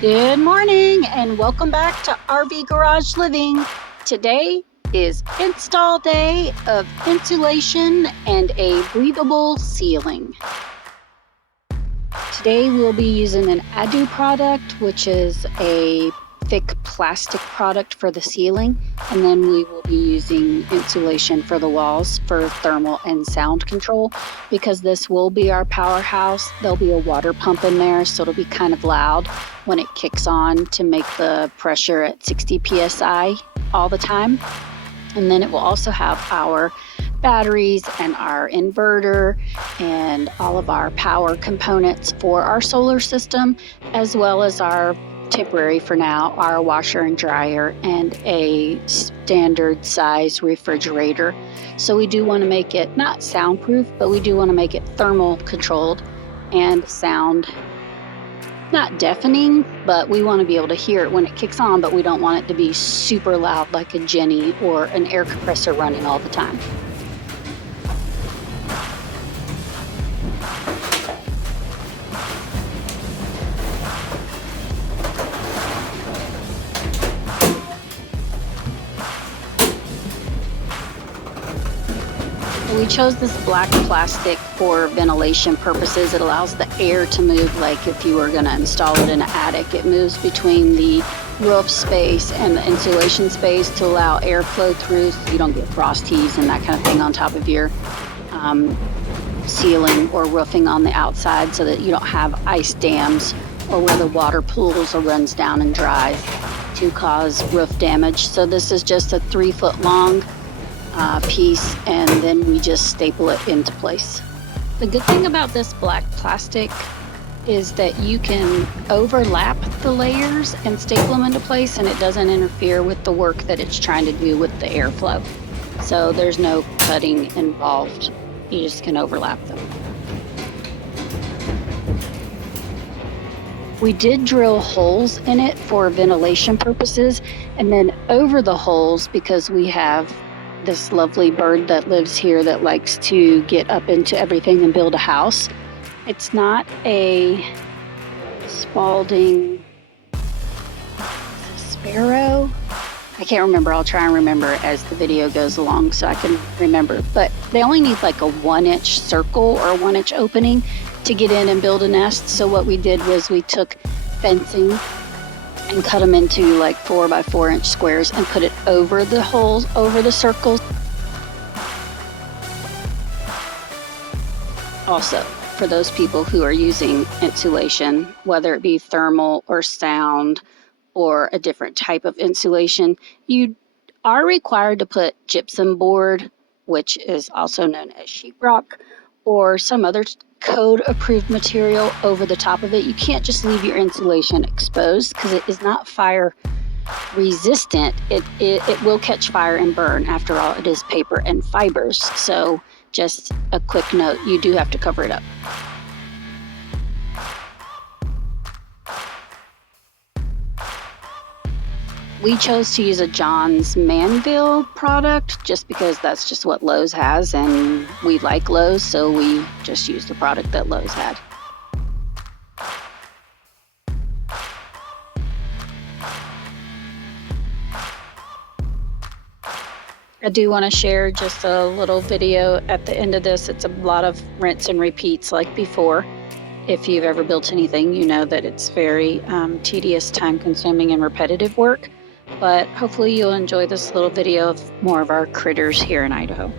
Good morning and welcome back to RV Garage Living. Today is install day of insulation and a breathable ceiling. Today we'll be using an Adu product, which is a thick plastic product for the ceiling, and then we will be using insulation for the walls for thermal and sound control. Because this will be our powerhouse, there'll be a water pump in there, so it'll be kind of loud when it kicks on to make the pressure at 60 psi all the time. And then it will also have our batteries and our inverter and all of our power components for our solar system, as well as our temporary for now, our washer and dryer and a standard size refrigerator. So we do want to make it not soundproof, but we do want to make it thermal controlled and sound not deafening, but we want to be able to hear it when it kicks on, but we don't want it to be super loud like a Jenny or an air compressor running all the time. We chose this black plastic for ventilation purposes. It allows the air to move, like if you were going to install it in an attic. It moves between the roof space and the insulation space to allow airflow through so you don't get frosties and that kind of thing on top of your ceiling or roofing on the outside, so that you don't have ice dams or where the water pools or runs down and dries to cause roof damage. So this is just a 3-foot long piece, and then we just staple it into place. The good thing about this black plastic is that you can overlap the layers and staple them into place, and it doesn't interfere with the work that it's trying to do with the airflow. So there's no cutting involved. You just can overlap them. We did drill holes in it for ventilation purposes, and then over the holes, because we have this lovely bird that lives here that likes to get up into everything and build a house. It's not a Spalding sparrow. I can't remember. I'll try and remember as the video goes along so I can remember. But they only need like a 1-inch circle or a 1-inch opening to get in and build a nest. So what we did was we took fencing and cut them into like 4 by 4 inch squares and put it over the holes, over the circles. Also, for those people who are using insulation, whether it be thermal or sound or a different type of insulation, you are required to put gypsum board, which is also known as sheetrock, or some other code approved material over the top of it. You can't just leave your insulation exposed because it is not fire resistant. It will catch fire and burn. After all, it is paper and fibers. So just a quick note, you do have to cover it up. We chose to use a John's Manville product just because that's just what Lowe's has, and we like Lowe's, so we just used the product that Lowe's had. I do want to share just a little video at the end of this. It's a lot of rinse and repeats like before. If you've ever built anything, you know that it's very tedious, time-consuming, and repetitive work. But hopefully you'll enjoy this little video of more of our critters here in Idaho.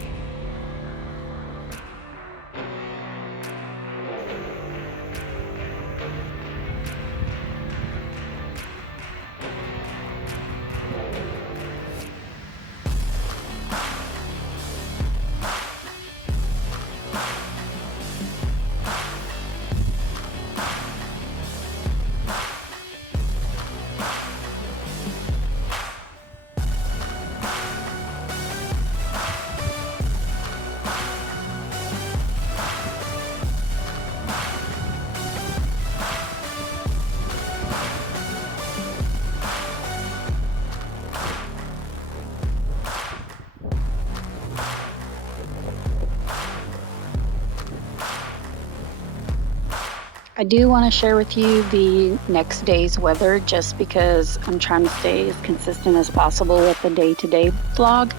I do want to share with you the next day's weather just because I'm trying to stay as consistent as possible with the day-to-day vlog.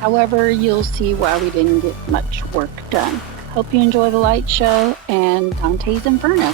However, you'll see why we didn't get much work done. Hope you enjoy the light show and Dante's Inferno.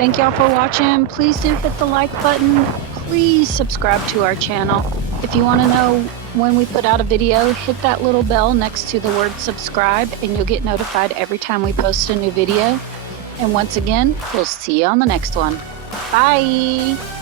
Thank y'all for watching. Please do hit the like button. Please subscribe to our channel. If you want to know when we put out a video, hit that little bell next to the word subscribe and you'll get notified every time we post a new video. And once again, we'll see you on the next one. Bye!